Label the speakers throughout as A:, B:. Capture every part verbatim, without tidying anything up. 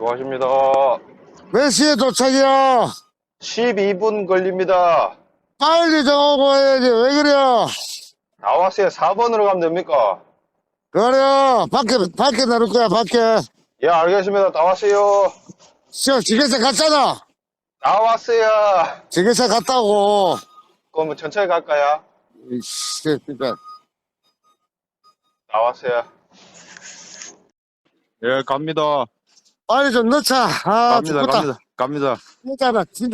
A: 수고하십니다.
B: 몇 시에 도착이야?
A: 십이 분 걸립니다.
B: 빨리 좀 오고 해야지. 왜 그래?
A: 나왔어요. 사 번으로 가면 됩니까?
B: 그래. 밖에, 밖에 나눌 거야, 밖에.
A: 예, 알겠습니다. 나왔어요.
B: 저, 지게차 갔잖아.
A: 나왔어요.
B: 지게차 갔다고.
A: 그럼 천천히 갈까요?
B: 이씨, 그니까.
A: 나왔어요. 예, 갑니다.
B: 빨리 좀 넣자. 아,
A: 갑니다,
B: 죽겠다.
A: 갑니다, 갑니다.
B: 진짜나, 진짜.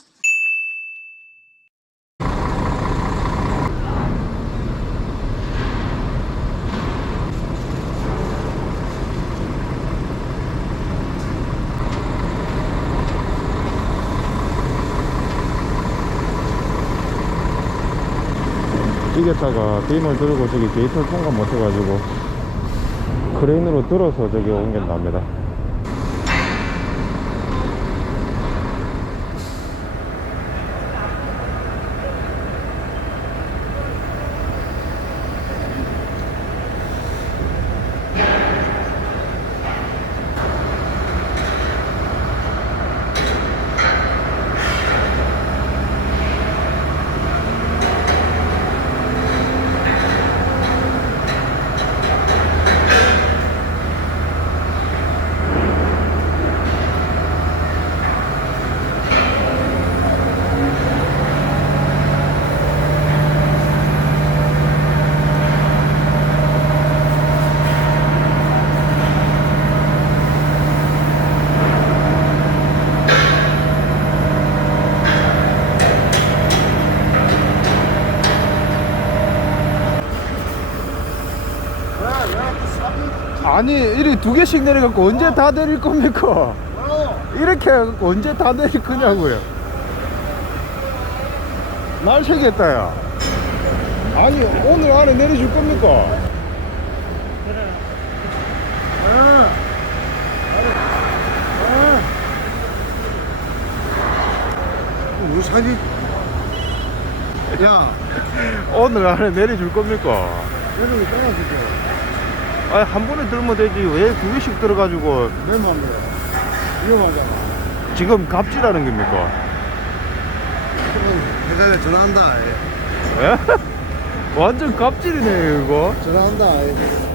C: 지게차가 빔을 들고 저기 게이트를 통과 못해가지고 크레인으로 들어서 저기 옮긴답니다. 아니 이리 두 개씩 내려갖고 언제 다 내릴 겁니까? 이렇게 해갖고 언제 다 내릴 거냐고요. 날 새겠다 야. 아니 오늘 안에 내려줄 겁니까? 그래. 아. 아.
B: 우리 사진. 야,
C: 오늘 안에 내려줄 겁니까?
B: 내려올 거야, 그죠?
C: 아니 한 번에 들면 되지 왜 두 개씩 들어가지고.
B: 내 맘이야. 위험하잖아.
C: 지금 갑질하는 겁니까?
B: 회사에 전화한다.
C: 예? 완전 갑질이네 이거.
B: 전화한다.